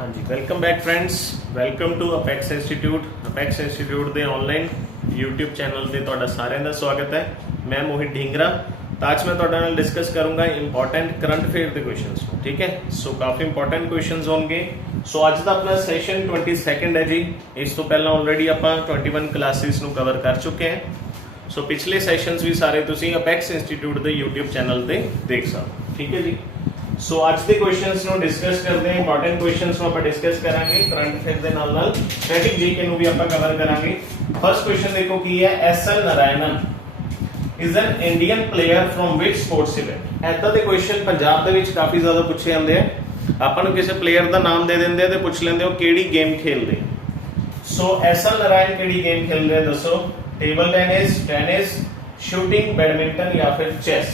हाँ जी, welcome back friends, welcome to Apex institute. Apex institute के ऑनलाइन यूट्यूब चैनल से तुहाडा सारिਆਂ ਦਾ स्वागत है। मैं मोहित ढींगरा। तो आज मैं तुहाडे नाल डिस्कस करूंगा इंपॉर्टेंट करंट अफेयर के क्वेश्चंस। ठीक है, सो काफ़ी इंपॉर्टेंट क्वेश्चंस होंगे। सो आज का अपना सैशन 22 है जी। इस तो पहला ऑलरेडी आप 21 क्लासेस ਨੂੰ कवर कर चुके हैं। सो पिछले सैशनस भी सारे तुसीं अपैक्स इंस्टीट्यूट के यूट्यूब चैनल पर देख सकते। ठीक है जी। सो आज के क्वेश्चंस ਨੂੰ डिस्कस करते हैं। इंपॉर्टेंट क्वेश्चंस ਨੂੰ ਆਪਾਂ डिस्कस करांगे। करंट अफेयर ਦੇ ਨਾਲ स्टैटिक जीके ਨੂੰ भी ਆਪਾਂ कवर करांगे। फर्स्ट क्वेश्चन देखो की है, S L Narayanan is an Indian player from which sports event. ऐदा दे क्वेश्चन पंजाब दे विच काफी ज्यादा पूछे जांदे हैं। ਆਪਾਂ ਨੂੰ ਕਿਸੇ प्लेयर ਦਾ नाम दे ਦਿੰਦੇ ਤੇ ਪੁੱਛ ਲੈਂਦੇ ਹੋ ਕਿਹੜੀ गेम खेलदे। सो एसएल नारायण ਕਿਹੜੀ गेम खेलदे हैं दसो। Table tennis, tennis, shooting, badminton या फिर चेस।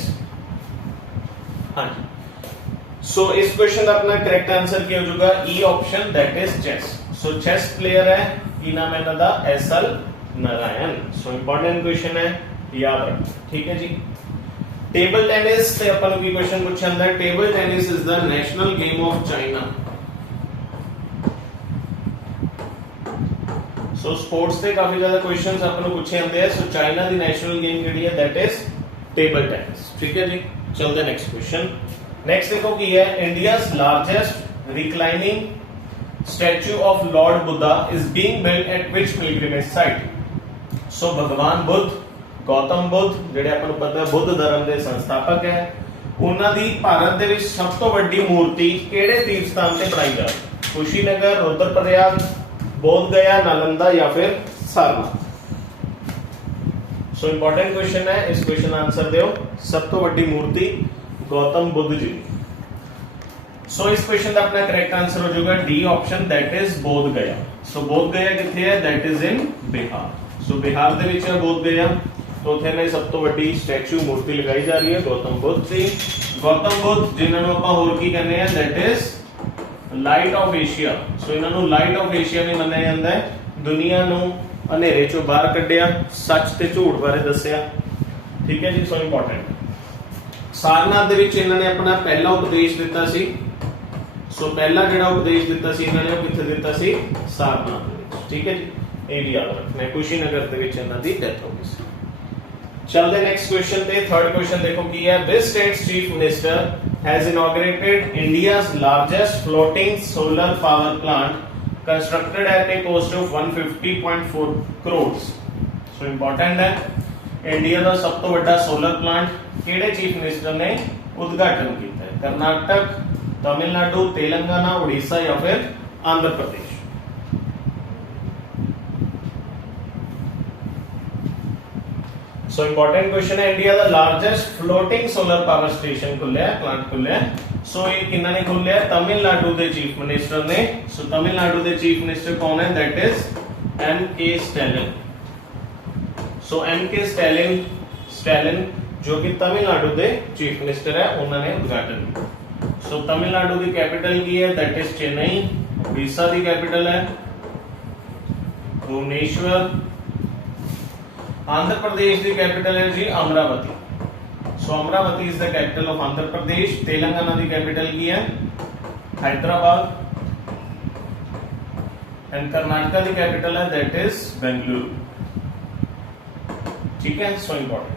हाँ जी। सो इस क्वेश्चन का अपना करेक्ट आंसर क्या हो जाएगा, E option, that is chess. So chess player है, की नाम है इनका S L Narayan. So important question है, याद रखो। ठीक है जी। टेबल टेनिस से अपन को क्वेश्चन पूछा जाता है। Table tennis is the national game of China. So sports से काफी ज्यादा क्वेश्चंस अपन को पूछे जाते हैं। सो चाइना दी नेशनल गेम केड़ी है, दैट इज टेबल टेनिस। ठीक है जी। चलते नेक्स्ट क्वेश्चन। नेक्स्ट देखो की है, India's largest reclining statue of Lord Buddha is being built at which pilgrimage site. So भगवान बुद्ध, गौतम बुद्ध ਜਿਹੜੇ ਆਪਾਂ ਨੂੰ ਪਤਾ ਹੈ ਬੁੱਧ ਧਰਮ ਦੇ ਸੰਸਥਾਪਕ ਹੈ, ਉਹਨਾਂ ਦੀ ਭਾਰਤ ਦੇ ਵਿੱਚ ਸਭ ਤੋਂ ਵੱਡੀ ਮੂਰਤੀ ਕਿਹੜੇ ਤੀਰਥ ਸਥਾਨ ਤੇ ਬਣਾਈ ਜਾ ਰਹੀ ਹੈ। कुशीनगर, रुद्रप्रयाग, बोध गया, नालंदा या फिर सारनाथ। सो इंपॉर्टेंट क्वेश्चन है, इस क्वेश्चन आंसर दो। सब तो बड़ी मूर्ति गौतम बुद्ध जी। सो इस क्वेश्चन का अपना करेक्ट आंसर हो जाएगा डी ऑप्शन, दैट इज बोध गया। सो बोध गया कितने है, दैट इज इन बिहार। सो बिहार दे विच है बोध गया। तो उत्थे ने सब तो बड़ी स्टैच्यू मूर्ति लगाई जा रही है गौतम बुद्ध की। गौतम बुद्ध जिन्होंने ਆਪਾਂ ਹੋਰ ਕੀ ਕਹਿੰਦੇ ਆ, that is light of Asia. So ਇਹਨਾਂ ਨੂੰ लाइट ऑफ एशिया भी ਮੰਨਿਆ ਜਾਂਦਾ ਹੈ। ਦੁਨੀਆ ਨੂੰ ਹਨੇਰੇ ਚੋਂ ਬਾਹਰ ਕੱਢਿਆ, ਸੱਚ ਤੇ ਝੂਠ ਬਾਰੇ ਦੱਸਿਆ। ਠੀਕ ਹੈ ਜੀ। ਸੋ ਇੰਪੋਰਟੈਂਟ। सारनाथ ਦੇ ਵਿੱਚ ਇਹਨਾਂ ਨੇ ਆਪਣਾ ਪਹਿਲਾ ਉਪਦੇਸ਼ ਦਿੱਤਾ ਸੀ। ਸੋ ਪਹਿਲਾ ਜਿਹੜਾ ਉਪਦੇਸ਼ ਦਿੱਤਾ ਸੀ ਇਹਨਾਂ ਨੇ ਉਹ ਕਿੱਥੇ ਦਿੱਤਾ ਸੀ, ਸਾਰਨਾਥ ਦੇ ਵਿੱਚ। ਠੀਕ ਹੈ ਜੀ। ਇਹ ਵੀ ਯਾਦ ਰੱਖਣਾ ਹੈ। ਕੁਸ਼ੀਨਗਰ ਦੇ ਵਿੱਚ ਇਹਨਾਂ ਦੀ ਡੈਥ ਹੋ ਗਈ ਸੀ। चलते नेक्स्ट क्वेश्चन पे। थर्ड क्वेश्चन देखो की है, this states chief minister has inaugurated India's largest floating solar power plant constructed at A cost of 150.4 crore. So important है, इंडिया का सब तो बड़ा सोलर प्लांट केड़े चीफ मिनिस्टर ने उद्घाटन किया है। कर्नाटक, तमिलनाडु, तेलंगाना, उड़ीसा या फिर आंध्र प्रदेश। सो इंपॉर्टेंट क्वेश्चन है, इंडिया का largest floating solar power station खुले, प्लांट खुले। सो ये किन्ना ने खुले, तमिलनाडु के चीफ मिनिस्टर ने। सो तमिलनाडु के चीफ मिनिस्टर कौन है, दैट इज एम के स्टैलिन। सो एम के स्टैलिन जो कि तमिलनाडु के चीफ मिनिस्टर है, उन्होंने उद्घाटन किया। सो तमिलनाडु की कैपिटल की है, दैट इज चेन्नई। उड़ीसा की कैपिटल है भुवनेश्वर। आंध्र प्रदेश की कैपिटल है जी Amaravati. So Amaravati is the capital of Andhra Pradesh. Telangana की कैपिटल की है हैदराबाद। एंड कर्नाटका की कैपिटल है, दैट इज बेंगलुरु। ठीक है। So important.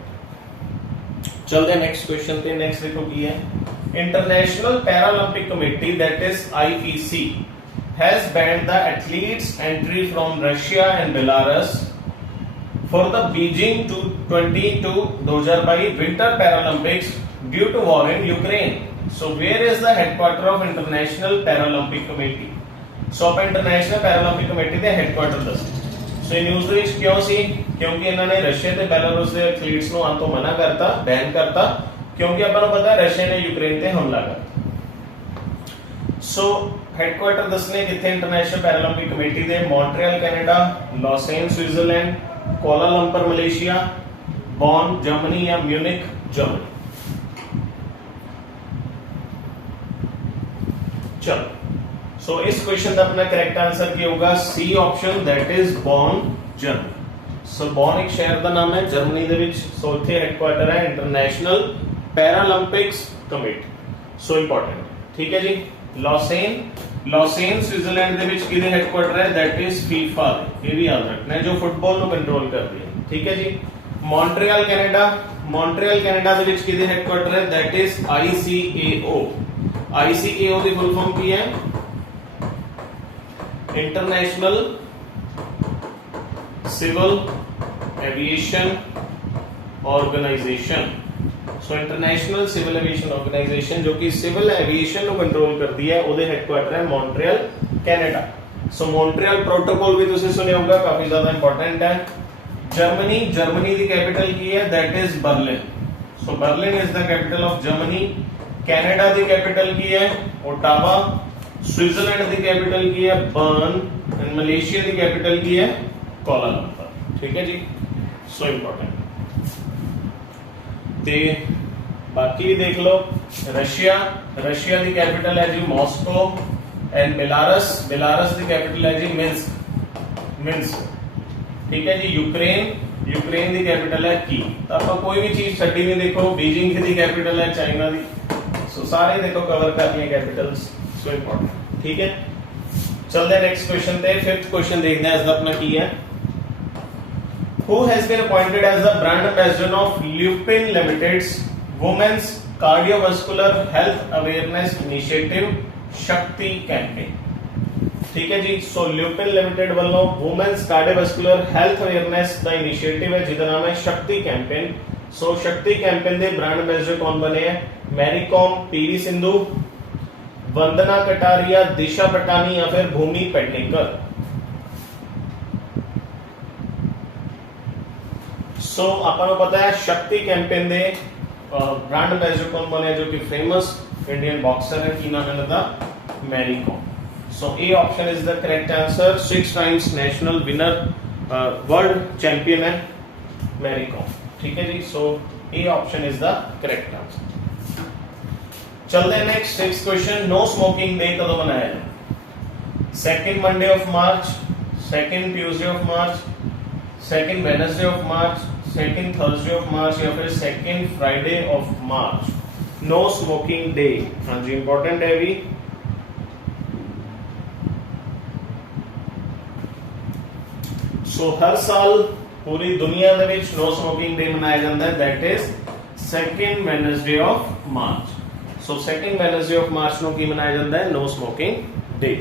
चलते हैं नेक्स्ट क्वेश्चन पे। नेक्स्ट देखो की है, international Paralympic committee that is IPC has banned the athletes entry from Russia and Belarus for the Beijing 2022 Winter Paralympics due to war in Ukraine. So where is the headquarter of International Paralympic Committee? So आप International Paralympic Committee ਦੇ headquarter ਦੱਸੋ। ਸੋ ਇਹ news ਦੇ ਵਿੱਚ ਕਿਉਂ ਸੀ, ਕਿਉਂਕਿ ਇਹਨਾਂ ਨੇ ਰਸ਼ੀਆ ਤੇ ਬੈਲਾਰੂਸ ਦੇ ਐਥਲੀਟਸ ਨੂੰ ਆਉਣ ਤੋਂ ਮਨਾ ਕਰਤਾ, ਬੈਨ ਕਰਤਾ, ਕਿਉਂਕਿ ਆਪਾਂ ਨੂੰ ਪਤਾ ਹੈ ਰਸ਼ੀਆ ਨੇ ਯੂਕਰੇਨ ਤੇ ਹਮਲਾ ਕਰਤਾ। ਸੋ ਹੈਡਕੁਆਰਟਰ ਦੱਸਣੇ ਕਿੱਥੇ, ਇੰਟਰਨੈਸ਼ਨਲ ਪੈਰਾਲੰਪਿਕ ਕਮੇਟੀ ਦੇ Montreal Canada, Lausanne Switzerland, Kuala Lumpur Malaysia, Bonn Germany या म्यूनिक जर्मनी। चलो। सो इस क्वेश्चन का अपना करेक्ट आंसर क्या होगा, C option, that is Bonn Germany. So Bonn एक शहर का नाम है जर्मनी दे विच। सो इत्थे हेडक्वार्टर है international Paralympics committee. So important. ठीक है जी। लॉसेन लॉसेन स्विट्जरलैंड ਦੇ ਵਿੱਚ ਕਿਹਦੇ ਹੈਡਕੁਆਟਰ ਹੈ that is FIFA ਇਹ ਵੀ ਯਾਦ ਰੱਖਣਾ ਹੈ ਜੋ ਫੁੱਟਬਾਲ ਨੂੰ ਕੰਟਰੋਲ ਕਰਦੀ ਹੈ ਠੀਕ ਹੈ ਜੀ ਮੌਂਟਰੀਅਲ ਕੈਨੇਡਾ ਦੇ ਵਿੱਚ ਕਿਹਦੇ ਹੈਡਕੁਆਟਰ ਹੈ that is ICAO the full form ਕੀ ਹੈ international civil aviation organisation so international civil aviation organisation जो कि सिविल एविएशन को कंट्रोल करती है ਉਹਦੇ ਹੈਡਕੁਆਟਰ ਹੈ ਮੌਂਟਰੀਅਲ ਕੈਨੇਡਾ सो मॉन्ट्रियल प्रोटोकॉल भी ਤੁਸੀਂ ਸੁਣਿਆ ਹੋਗਾ काफी ज्यादा इंपॉर्टेंट है जर्मनी ਦੀ कैपिटल ਕੀ ਹੈ that is Berlin so Berlin is the capital of Germany Canada the capital ਕੀ ਹੈ ओटावा स्विट्जरलैंड ਦੀ कैपिटल ਕੀ ਹੈ burn and Malaysia the capital ਕੀ है कोलालंपुर ठीक है जी सो इंपॉर्टेंट ते बाकी भी देख लो रशिया की कैपिटल है जी मॉस्को एंड बेलारस की कैपिटल है जी मिन्स्क ठीक है जी यूक्रेन की कैपिटल है की तो आप कोई भी चीज छड्डी नहीं देखो बीजिंग की कैपिटल है चाइना की सो सारे देखो कवर कर दिए कैपिटल्स सो इंपॉर्टेंट ठीक है चलते हैं नेक्स्ट क्वेश्चन पे फिफ्थ क्वेश्चन देखते हैं इसका अपना की है Who has been appointed as the brand ambassador of Lupin Limited's Women's Cardiovascular Health Awareness Initiative शक्ति कैंपेन ठीक है जी सो ल्यूपिन लिमिटेड वालों वुमेन्स कार्डियोवैस्कुलर हेल्थ अवेयरनेस का इनिशिएटिव है जिसका नाम है शक्ति कैंपेन सो शक्ति कैंपेन के ब्रांड एम्बेसडर कौन बने हैं Mary com PV Sindhu Vandana Kataria दिशा पटानी या फिर भूमि पेडनेकर सो आपको पता है शक्ति कैंपेन दे ब्रांड एम्बेसडर कौन बने जो कि फेमस इंडियन बॉक्सर है की नाम है उनका Mary Kom so A option is the correct answer 6 times national winner world champion है मैरी कॉम ठीक है जी so A option is the correct answer चलते हैं next question no smoking day कब मनाया जाए second Monday of March second Tuesday of March second Wednesday of March second Thursday of March या फिर second Friday of March no smoking day हाँ जी important है भी सो हर साल पूरी दुनिया दे विच नो स्मोकिंग डे मनाया जाता है that is second Wednesday of March so second Wednesday of March नो की मनाया जाता है नो स्मोकिंग डे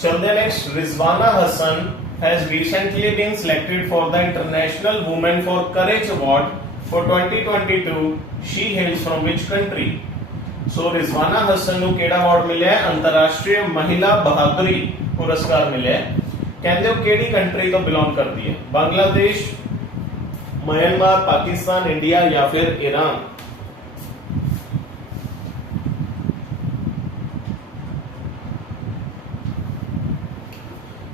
चलते next Rizwana Hasan has recently been selected for the International Women for Courage Award for 2022 she hails from which country so Rizwana Hasan ਨੂੰ ਕਿਹੜਾ award ਮਿਲਿਆ ਹੈ ਅੰਤਰਰਾਸ਼ਟਰੀ ਮਹਿਲਾ ਬਹਾਦਰੀ ਪੁਰਸਕਾਰ ਮਿਲਿਆ ਹੈ ਕਹਿੰਦੇ ਉਹ ਕਿਹੜੀ ਕੰਟਰੀ ਤੋਂ ਬਿਲੋਂਗ ਕਰਦੀ ਹੈ बांग्लादेश म्यांमार पाकिस्तान इंडिया या फिर ईरान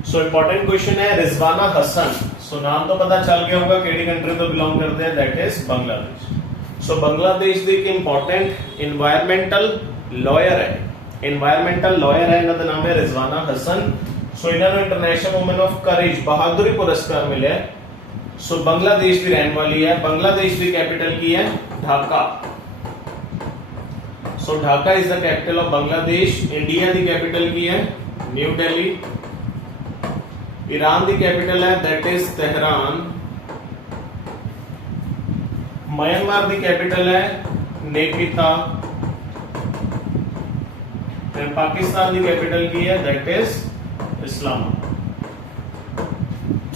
सो इंपॉर्टेंट क्वेश्चन है रिजवाना हसन सो नाम तो पता चल गया होगा केडी कंट्री तो बिलोंग करते हैं that is Bangladesh so Bangladesh the important environmental lawyer है इन्हां दा नाम है रिजवाना हसन सो इन्हां नूं इंटरनेशनल वुमेन ऑफ करेज बहादुरी पुरस्कार मिले सो बांग्लादेश की रहने वाली है बांग्लादेश की कैपिटल की है Dhaka so Dhaka is the capital of Bangladesh India की कैपिटल की है न्यू दिल्ली ईरान की कैपिटल है दैट इज तेहरान म्यांमार की कैपिटल है नेपिता एंड पाकिस्तान की कैपिटल की है that is Islamabad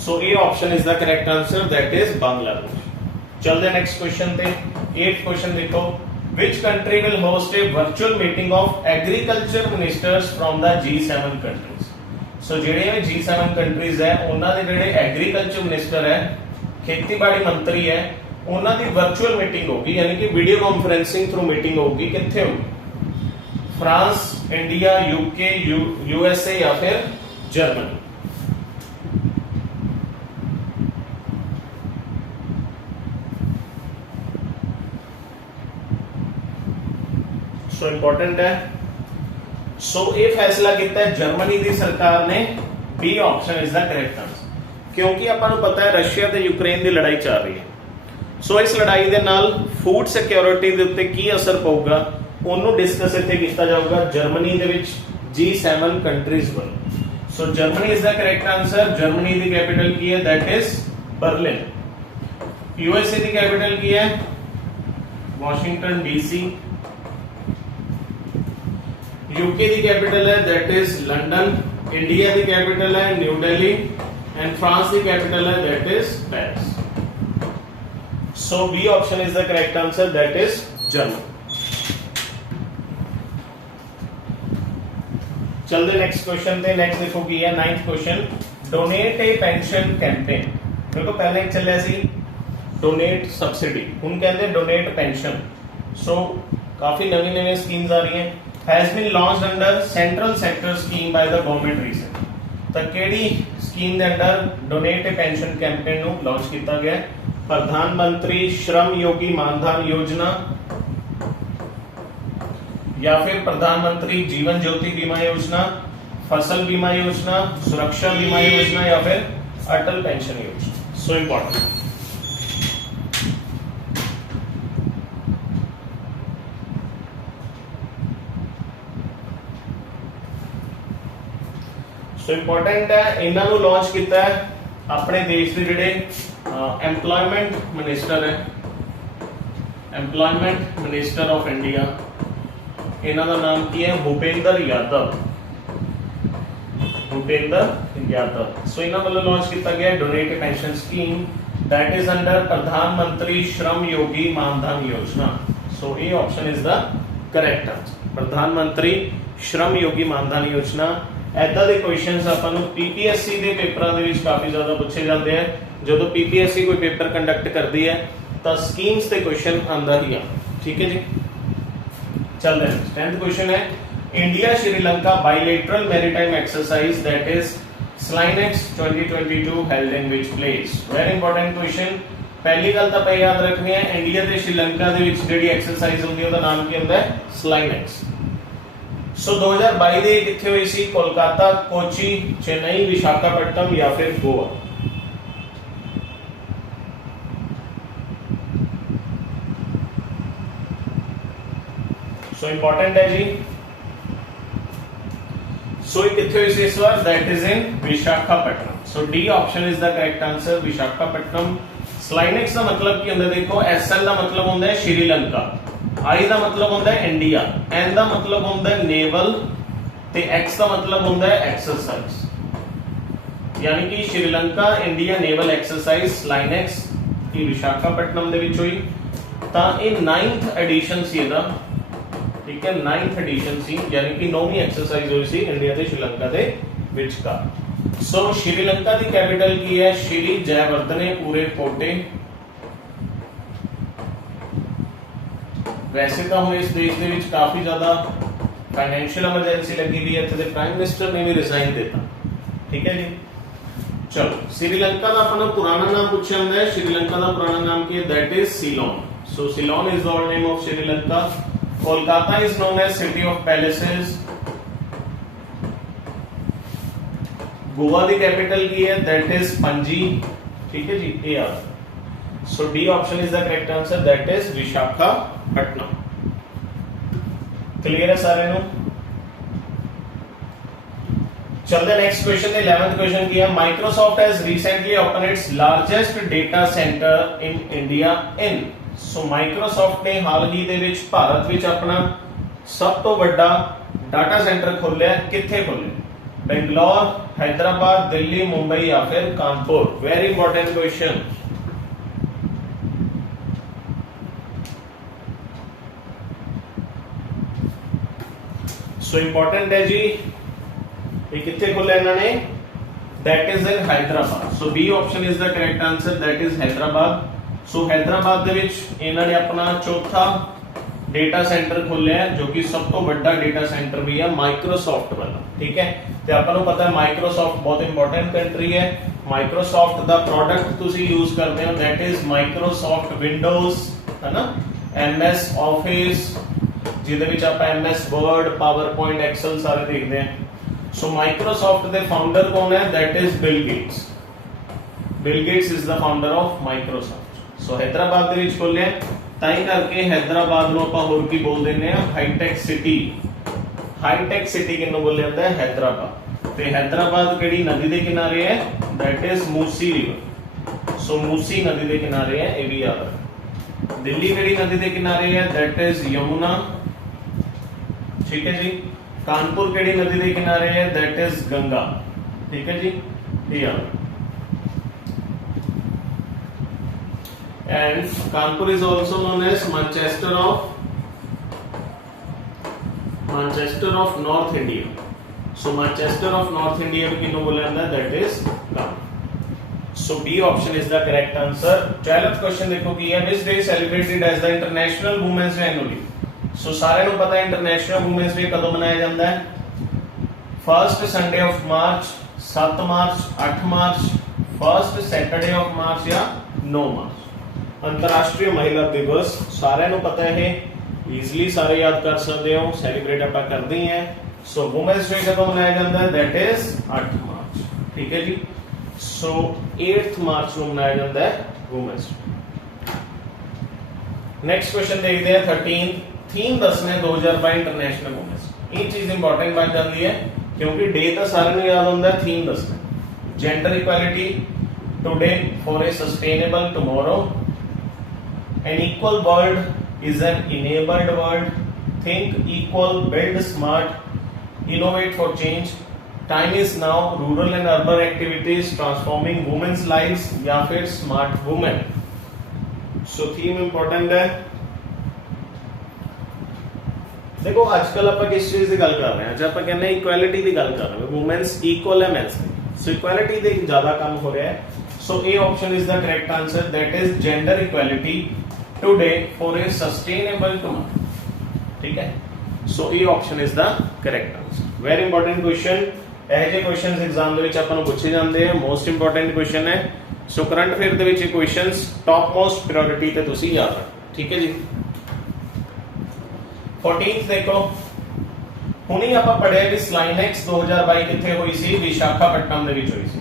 so A option is the correct answer that is Bangladesh चलते नेक्स्ट क्वेश्चन पे 8th क्वेश्चन देखो which country will host a virtual meeting of agriculture ministers from the G7 countries सो ਜਿਹੜੇ G7 countries ਹੈ ਉਹਨਾਂ ਦੇ ਜਿਹੜੇ agriculture minister ਹੈ ਖੇਤੀਬਾੜੀ ਮੰਤਰੀ ਹੈ ਉਹਨਾਂ ਦੀ ਵਰਚੁਅਲ ਮੀਟਿੰਗ ਹੋਗੀ ਯਾਨੀ ਕਿ ਵੀਡੀਓ ਕਾਨਫਰੈਂਸਿੰਗ ਥਰੂ ਮੀਟਿੰਗ ਹੋਗੀ ਕਿੱਥੇ ਹੋਗੀ फ्रांस इंडिया यूके यूएसए या फिर जर्मनी सो इंपॉर्टेंट है सो ये फैसला किया है जर्मनी की सरकार ने B option is the correct answer क्योंकि आपको पता है रशिया ते यूक्रेन की लड़ाई चल रही है सो इस लड़ाई के नाल फूड सिक्योरिटी के उत्ते की असर पऊगा ਉਹਨੂੰ डिस्कस ਇੱਥੇ ਕੀਤਾ ਜਾਊਗਾ जर्मनी ਦੇ ਵਿੱਚ G7 कंट्रीज बनो। So Germany is the correct answer. Germany दी कैपिटल की है दैट इज बर्लिन। यूएसए दी कैपिटल की है वॉशिंगटन डीसी। यूके दी कैपिटल है दैट इज लंदन। इंडिया दी कैपिटल है न्यू दिल्ली एंड फ्रांस दी कैपिटल है that is Paris. So B option is the correct answer that is Germany. चलते नेक्स्ट क्वेश्चन ते। नेक्स्ट देखो की है 9th question, donate a pension campaign. देखो पहले एक चलिया सी डोनेट सब्सिडी, हुन कहते डोनेट पेंशन। सो काफी नवी नवी स्कीम्स आ रही हैं। Has been launched under central sector scheme by the government recent. तो केड़ी स्कीम दे under donate a pension campaign नु लॉन्च किया गया? प्रधानमंत्री श्रम योगी मानधन योजना, या फिर प्रधानमंत्री जीवन ज्योति बीमा योजना, फसल बीमा योजना, सुरक्षा बीमा योजना, या फिर अटल पेंशन योजना। So important. सो इंपॉर्टेंट है। इन्हां नूं लॉन्च किया है अपने देश के जिहड़े एम्प्लॉयमेंट मिनिस्टर है, एम्प्लॉयमेंट मिनिस्टर ऑफ इंडिया, इन्हां दा नाम की है भूपेंद्र यादव। भूपेंद्र यादव। सो इन्हां वालों लॉन्च किया गया donate a pension scheme that is under Pradhan Mantri Shram Yogi Maandhan Yojana. So A option is the correct answer, Pradhan Mantri Shram Yogi Maandhan योजना। ऐदा दे क्वेश्चंस आपां नूं पीपीएससी दे पेपरां दे विच काफी ज्यादा पूछे जाते हैं। जदों पीपीएससी कोई पेपर कंडक्ट करती है तो स्कीम्स ते क्वेश्चन आंदा ही आ। ठीक है जी, चल रहे हैं। 10th क्वेश्चन है, India Sri Lanka bilateral maritime exercise that is SLINEX 2022 held in which place. Very important question. पहली गल तो आप याद रखनी है, इंडिया ते श्रीलंका दे विच जेहड़ी एक्सरसाइज हुंदी है उसदा नाम की हुंदा है SLINEX। सो 2022 दे किथे हुई सी? कोलकाता, कोची, चेन्नई, विशाखापट्टनम या फिर गोवा। सो इंपॉर्टेंट है जी। सो किथे हुई सी इस बार? That is in Visakhapatnam. So D option is the correct answer, Visakhapatnam. SLINEX का मतलब की होंदा, देखो SL का मतलब होंदा है श्रीलंका, I का मतलब होंदा है इंडिया, N का मतलब होंदा है नेवल ते X का मतलब होंदा है एक्सरसाइज। यानी कि Sri Lanka India naval exercise SLINEX की विशाखापट्टनम दे विच होई। तां ये 9th एडिशन सी इहदा। ठीक है, 9th एडिशन सी, यानी कि 9वीं एक्सरसाइज हुई सी इंडिया ते श्रीलंका दे विचकार। सो श्रीलंका की कैपिटल की है श्री जयवर्धने पूरे कोटे। वैसे तो हम इस देश के काफी ज्यादा फाइनेंशियल इमरजेंसी लगी हुई है, इत्थे दे प्राइम मिनिस्टर ने भी रिजाइन देता। ठीक है जी, चलो। श्रीलंका का अपना पुराना नाम पूछा हुआ है। श्रीलंका का पुराना नाम की है that is Ceylon. So Ceylon is the old name of Sri Lanka. Kolkata is known as city of palaces. Goa की कैपिटल की है दैट इज पणजी। ठीक है जी, ए आर। So D option is the correct answer that is Visakhapatnam. Clear है सारे नु? चलते नेक्स्ट क्वेश्चन। 11th क्वेश्चन की है, Microsoft has recently open its largest data centre in India in. So Microsoft ने हाल ही दे विच भारत विच अपना सब तो बड़ा डाटा सेंटर खोलिया। किथे खोलिया? बेंगलोर, हैदराबाद, दिल्ली, मुंबई या फिर Kanpur. Very important question. So important है जी, ये कितने खोले इन्होंने? That is in Hyderabad. So B option is the correct answer that is Hyderabad. So Hyderabad दे विच इन्होंने अपना चौथा डेटा सेंटर खोलिया है, जो कि सब तो बड़ा डेटा सेंटर भी है माइक्रोसॉफ्ट वाला। ठीक है, तो आपको पता है माइक्रोसॉफ्ट बहुत इंपॉर्टेंट कंट्री है। माइक्रोसॉफ्ट दा प्रोडक्ट तुसी यूज करते हो दैट इज माइक्रोसॉफ्ट विंडोज, है ना, MS ऑफिस, जिहदे विच आपां MS Word, PowerPoint, Excel सारे देखते हैं। सो माइक्रोसॉफ्ट दे फाउंडर कौन है? That is Bill Gates. Bill Gates is the founder of Microsoft. So Hyderabad दे विच खोलिया, ताई करके हैदराबाद नु आपां होर की बोल देने आ? Hitech city. हाईटेक सिटी किन्नू बोलिया जाता है हैदराबाद। ते हैदराबाद केड़ी नदी के किनारे है, दैट इज मूसी रिवर। सो मूसी नदी के किनारे है, ये भी याद रखना। दिल्ली केड़ी नदी के किनारे है, दैट इज यमुना, ठीक है जी। कानपुर केड़ी नदी के किनारे है, दैट इज गंगा, ठीक है जी, ये याद। And Kanpur is also known as Manchester of North India. So Manchester of North India भी किन्नू बोला जाता है, that is Kanpur. So B option is the correct answer. 12th question देखो कि है which day celebrated as the international women's day annually. So सारे को पता है इंटरनेशनल वुमेन्स डे कदों मनाया जाता है, first Sunday of March, 7 March, 8 March, first Saturday of March या 9 मार्च। अंतरराष्ट्रीय महिला दिवस सारे को पता है, इजिली सारे याद कर सकते हो, सेलिब्रेट आप करते ही हैं। सो वुमेन्स डे कदों मनाया जाता है, दैट इज 8 मार्च, ठीक है जी। सो 8 मार्च को मनाया जाता है वुमेन्स डे। नेक्स्ट क्वेश्चन देखते हैं 13। थीम दसना है 2022 इंटरनेशनल वुमेन्स। ये चीज इंपॉर्टेंट बन जाती है क्योंकि डे तो सारे याद होता है, थीम दसना gender equality today for a sustainable tomorrow, an equal world is an enabled world, think equal, build smart, innovate for change, time is now, rural and urban activities transforming women's lives या फिर smart women. So theme important है। देखो आजकल आप किस चीज की गल कर रहे हैं, आज आप कहने इक्वालिटी की गल कर रहे हैं, वुमेन्स इक्वल है मेंस में। सो इक्वालिटी दे ज्यादा काम हो रहा है। So A option is the correct answer, that is gender equality today for a sustainable tomorrow, ठीक है। So A option is the correct answer. Very important question, ऐसे क्वेश्चंस एग्जाम दे विच आपां नूं पूछे जांदे हैं, मोस्ट इंपॉर्टेंट क्वेश्चन है। सो करंट अफेयर दे विच क्वेश्चंस टॉप मोस्ट प्रायोरिटी ते तुसीं याद रखो, ठीक है जी। 14th देखो, हुणी आपां पढ़िया कि स्लाइनेक्स 2022 किथे हुई सी, विशाखापट्टनम दे विच हुई सी।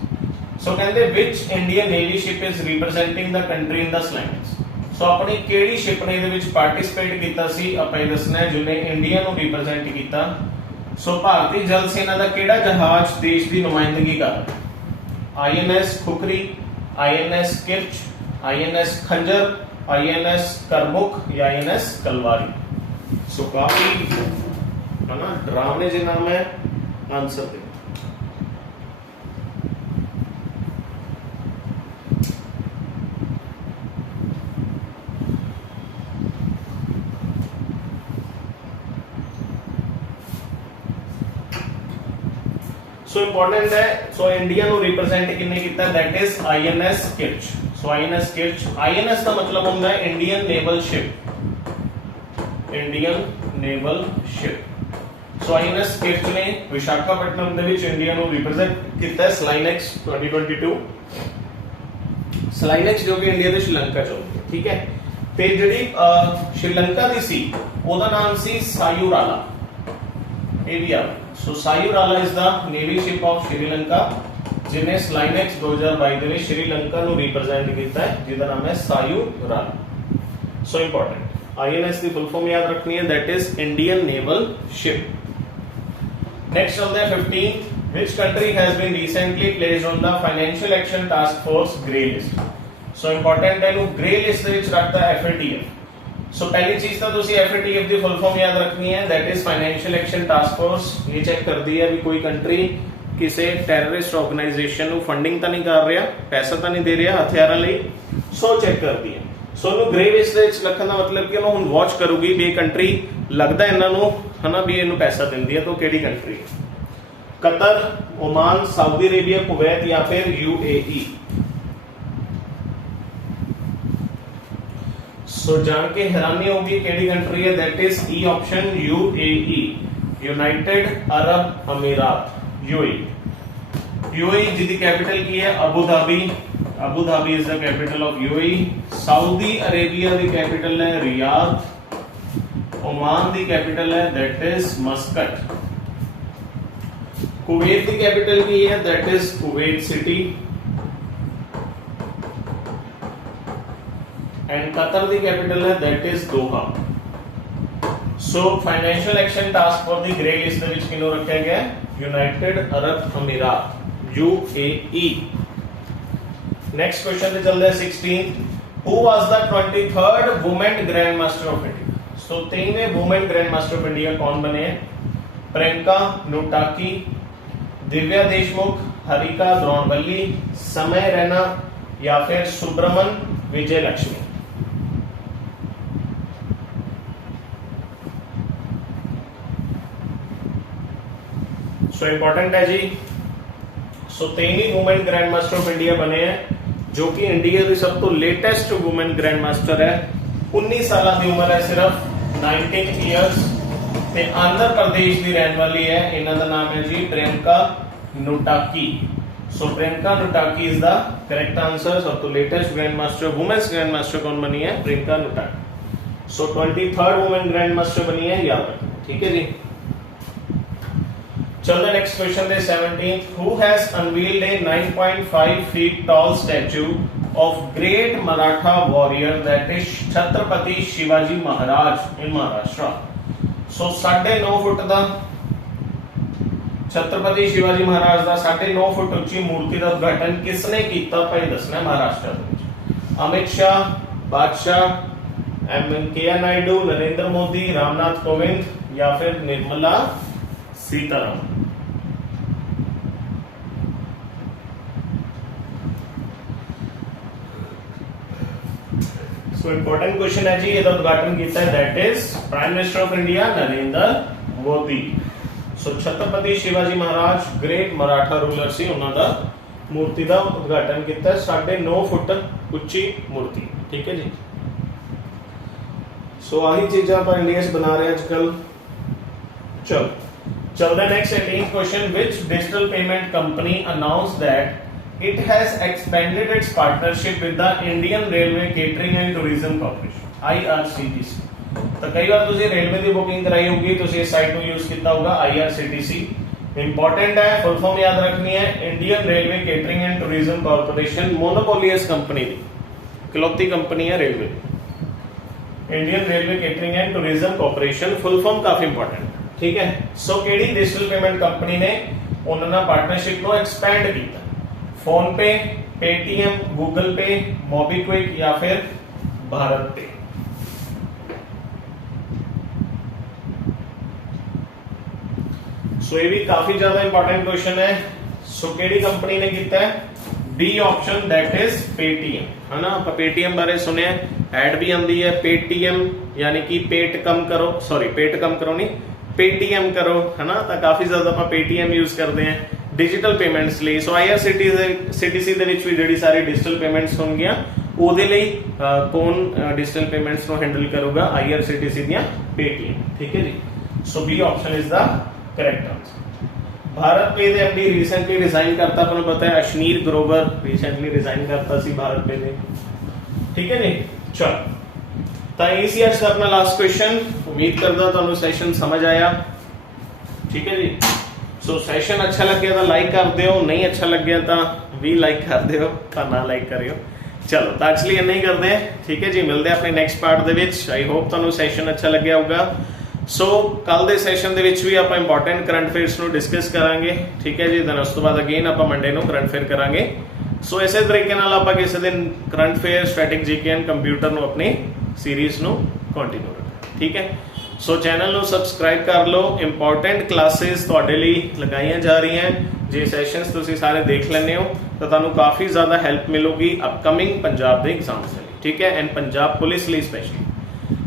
सो कहंदे विच Indian navy ship is representing the country in the SLINEX. So अपनी केड़ी शिप ने इहदे विच पार्टिसिपेट कीता सी, आपां ये दसना है जिन्हें इंडिया नूं रिप्रेजेंट कीता। सो भारतीय जल सेना दा केड़ा जहाज देश की नुमाइंदगी कर रहा है, INS khukri, INS Kirch, INS खंजर, INS करमुख या INS कलवारी। सो काफी है ना डरावने जो नाम है, आंसर दे। सो इंपॉर्टेंट है। सो इंडिया नु रिप्रेजेंट किन्ने कीता, that is INS Kirch. So INS Kirch, INS का मतलब होता है Indian naval ship, Indian naval ship. So INS Kirch ने विशाखापट्टनम दे विच इंडिया नु रिप्रेजेंट कीता स्लाइनेक्स 2022। स्लाइनेक्स जो कि इंडिया ते श्रीलंका च होंदी है, ठीक है। ते जिहड़ी श्रीलंका दी सी ओदा नाम सी सायुराला, ये भी आ। So Sayurala is the navy ship of Sri Lanka जिन्हें स्लाइनेक्स 2022 दे विच श्रीलंका नु रिप्रेजेंट कीता है, जिसका नाम है सायुराला। सो इंपॉर्टेंट, INS की फुल फॉर्म याद रखनी है, that is Indian naval ship. Next चलते हैं 15। Which country has been recently placed on the Financial Action Task Force grey list? So important है नु grey list ਦੇ ਵਿੱਚ ਰੱਖਤਾ है FATF। सो पहली चीज तो तुसी FATF ਦੀ फुल फॉर्म याद रखनी है, that is financial action task force. ये चेक करती है भी कोई कंट्री किसी टैररिस्ट ऑर्गेनाइजेशन ਨੂੰ फंडिंग ਤਾਂ ਨਹੀਂ ਕਰ ਰਿਹਾ, ਪੈਸਾ ਤਾਂ ਨਹੀਂ ਦੇ ਰਿਹਾ ਹਥਿਆਰਾਂ ਲਈ, ਸੋ ਚੈੱਕ ਕਰਦੀ ਹੈ। ਸੋ ਇਹਨੂੰ ਗ੍ਰੇ ਲਿਸਟ ਦੇ ਵਿੱਚ ਰੱਖਣ ਦਾ ਮਤਲਬ ਕਿ ਉਹਨੂੰ ਹੁਣ ਵਾਚ ਕਰੂਗੀ ਵੀ ਇਹ ਕੰਟਰੀ ਲੱਗਦਾ ਇਹਨਾਂ ਨੂੰ ਹਨਾ ਵੀ ਇਹਨੂੰ ਪੈਸਾ ਦਿੰਦੀ ਹੈ, ਤਾਂ ਕਿਹੜੀ ਕੰਟਰੀ ਹੈ। Qatar, Oman, Saudi Arabia, Kuwait या फिर UAE। सो जान के हैरानी होगी केड़ी कंट्री है, that is E option UAE, United Arab अमीरात, UAE। UAE जिसकी कैपिटल की है Abu Dhabi, Abu Dhabi is the capital of UAE। Saudi Arabia की कैपिटल है रियाद, ओमान की कैपिटल है दैट इज मस्कट, कुवैत की कैपिटल की है that is Kuwait city, and Qatar की कैपिटल है that is Doha. So so financial action task force the grey list ਦੇ ਵਿੱਚ ਕਿਹਨੂੰ ਰੱਖਿਆ ਗਿਆ? ਯੂਨਾਈਟਿਡ ਅਰਬ ਅਮੀਰਾਤ, UAE। ਨੈਕਸਟ ਕੁਐਸਚਨ ਤੇ ਚੱਲਦੇ ਹਾਂ 16th। Who was the 23rd women Grand Master of India? So 23वें women grand master of India कौन बने हैं? प्रियंका नोटाकी, दिव्या देशमुख, हरिका द्रोणवल्ली, समय रैना या फिर सुब्रमन विजय लक्ष्मी। सो इंपॉर्टेंट है जी। सो 23वीं women grand master of India बने हैं, जो कि इंडिया की सब तो लेटेस्ट वुमेन ग्रैंड मास्टर है। 19 साल की उम्र है सिर्फ, 19 ईयर्स, ते आंध्र प्रदेश की रहने वाली है। इन्हां दा नाम है जी Priyanka Nutakki. So Priyanka Nutakki is the correct answer. सब तो latest grand master, women's grand master कौन बनी है? Priyanka Nutakki. So 23rd women grand master बनी है, याद रखना, ठीक है जी। चलो नेक्स्ट क्वेश्चन दे 17th। Who has unveiled a 9.5 feet tall statue of great Maratha warrior that is Chhatrapati Shivaji Maharaj in Maharashtra? So 9.5 foot the Chhatrapati Shivaji Maharaj the 9.5 foot ਉੱਚੀ ਮੂਰਤੀ ਦਾ ਉਦਘਾਟਨ ਕਿਸਨੇ ਕੀਤਾ? ਭਾਈ ਦੱਸਣਾ। ਮਹਾਰਾਸ਼ਟਰ ਵਿੱਚ ਅਮਿਤ ਸ਼ਾਹ, ਬਾਦਸ਼ਾਹ, एम वेंकैया नायडू, नरेंद्र मोदी, रामनाथ कोविंद या फिर Nirmala Sitharaman. So important question है जी। ਇਹਦਾ ਉਦਘਾਟਨ ਕੀਤਾ है that is prime minister of India Narendra Modi. So Chhatrapati Shivaji Maharaj great Maratha ruler ਸੀ, ਉਹਨਾਂ ਦਾ ਮੂਰਤੀ ਦਾ ਉਦਘਾਟਨ ਕੀਤਾ 9.5 फुट ਉੱਚੀ ਮੂਰਤੀ, ਠੀਕ ਹੈ ਜੀ। सो ਆਹੀ ਚੀਜ਼ਾਂ ਆਪਾਂ ਇੰਡੀਆ 'ਚ ਬਣਾ ਰਹੇ ਅੱਜਕੱਲ। ਚਲੋ चलते next 18th question. Which digital payment company announced that it has expanded its partnership with the Indian Railway Catering and Tourism Corporation IRCTC? तो कई बार तुझे रेलवे की बुकिंग कराई होगी, तुझे इस साइट को यूज किया होगा IRCTC। इंपॉर्टेंट है, फुल फॉर्म याद रखनी है। Indian railway catering and tourism corporation मोनोपोलियस कंपनी दी इकलौती कंपनी है railway. Indian railway catering and tourism corporation full form काफी इंपॉर्टेंट, ठीक है। सो केड़ी डिजिटल पेमेंट कंपनी ने उन्होंने पार्टनरशिप को एक्सपेंड किया? फोन पे, पेटीएम, गूगल पे, मोबीक्विक या फिर भारत पे? सो ये भी काफी ज्यादा इंपॉर्टेंट क्वेश्चन है। सो केड़ी कंपनी ने किया है? D option, that is Paytm, है ना। आप पेटीएम बारे सुने, ऐड भी आंदी है पेटीएम, यानी कि पेट कम करो, सॉरी पेट कम करो नहीं, पेटीएम करो, है ना। तो काफी ज्यादा आप पेटीएम यूज करते हैं डिजिटल पेमेंट्स लिए। सो IRCTC ਦੇ ਵਿੱਚ ਵੀ ਜਿਹੜੀ ਸਾਰੀ ਡਿजिटल पेमेंट्स ਹੋਣਗੀਆਂ, ਉਹਦੇ ਲਈ ਕੌਣ डिजिटल पेमेंट्स ਨੂੰ ਹੈਂਡਲ ਕਰੂਗਾ? IRCTC ਦੀਆਂ पेटीएम, ठीक है जी। So B option is the correct answer. BharatPe दे एमडी रिसेंटली रिजाइन करता, आपको पता है अशनीर ग्रोवर रिसेंटली रिजाइन करता सी भारत पे दे, ठीक है जी। चलो तो इसी आज का अपना लास्ट क्वेश्चन। उम्मीद करता ਤੁਹਾਨੂੰ ਸੈਸ਼ਨ ਸਮਝ ਆਇਆ, ठीक है जी। सो सैशन अच्छा लगे तो लाइक कर दियो, नहीं अच्छा लगे तो भी लाइक कर दियो, तो ना लाइक करियो। चलो तो आज लिए नहीं करते हैं, ठीक है जी। मिलते हैं अपने next part they which. I hope ਤੁਹਾਨੂੰ सैशन अच्छा लगे होगा। सो कल ਦੇ ਸੈਸ਼ਨ ਦੇ ਵਿੱਚ ਵੀ ਆਪਾਂ ਇੰਪੋਰਟੈਂਟ ਕਰੰਟ ਅਫੇਅਰਸ ਨੂੰ ਡਿਸਕਸ ਕਰਾਂਗੇ, ਠੀਕ ਹੈ ਜੀ। ਦੈਨ ਉਸ ਤੋਂ ਬਾਅਦ ਅਗੇਨ ਆਪਾਂ ਮੰਡੇ ਨੂੰ ਕਰੰਟ ਅਫੇਅਰ ਕਰਾਂਗੇ। ਸੋ ਇਸੇ ਤਰੀਕੇ ਨਾਲ ਆਪਾਂ ਕਿਸੇ ਦਿਨ current affair, static GK and computer ਨੂੰ ਆਪਣੀ ਸੀਰੀਜ਼ ਨੂੰ ਕੰਟੀਨਿਊ ਰੱਖਾਂਗੇ, ਠੀਕ ਹੈ। ਸੋ ਚੈਨਲ ਨੂੰ ਸਬਸਕ੍ਰਾਈਬ ਕਰ ਲਓ। ਇੰਪੋਰਟੈਂਟ ਕਲਾਸਿਸ ਤੁਹਾਡੇ ਲਈ ਲਗਾਈਆਂ ਜਾ ਰਹੀਆਂ। ਜੇ ਸੈਸ਼ਨਸ ਤੁਸੀਂ ਸਾਰੇ ਦੇਖ ਲੈਂਦੇ ਹੋ ਤਾਂ ਤੁਹਾਨੂੰ ਕਾਫੀ ਜ਼ਿਆਦਾ ਹੈਲਪ ਮਿਲੂਗੀ ਅਪਕਮਿੰਗ ਪੰਜਾਬ ਦੇ ਐਗਜ਼ਾਮਸ ਲਈ, ਠੀਕ ਹੈ, ਐਂਡ ਪੰਜਾਬ ਪੁਲਿਸ ਲਈ ਸਪੈਸ਼ਲੀ।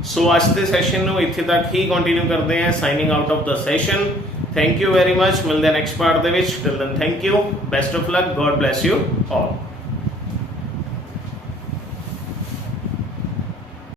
ਸੋ ਅੱਜ ਦੇ ਸੈਸ਼ਨ ਨੂੰ ਇੱਥੇ ਤੱਕ ਹੀ ਕੰਟੀਨਿਊ ਕਰਦੇ ਹਾਂ। Signing out of the session. Thank you very much. ਮਿਲਦੇ ਹਾਂ ਨੈਕਸਟ ਪਾਰਟ ਦੇ ਵਿੱਚ। Till then thank you, best of luck, god bless you all.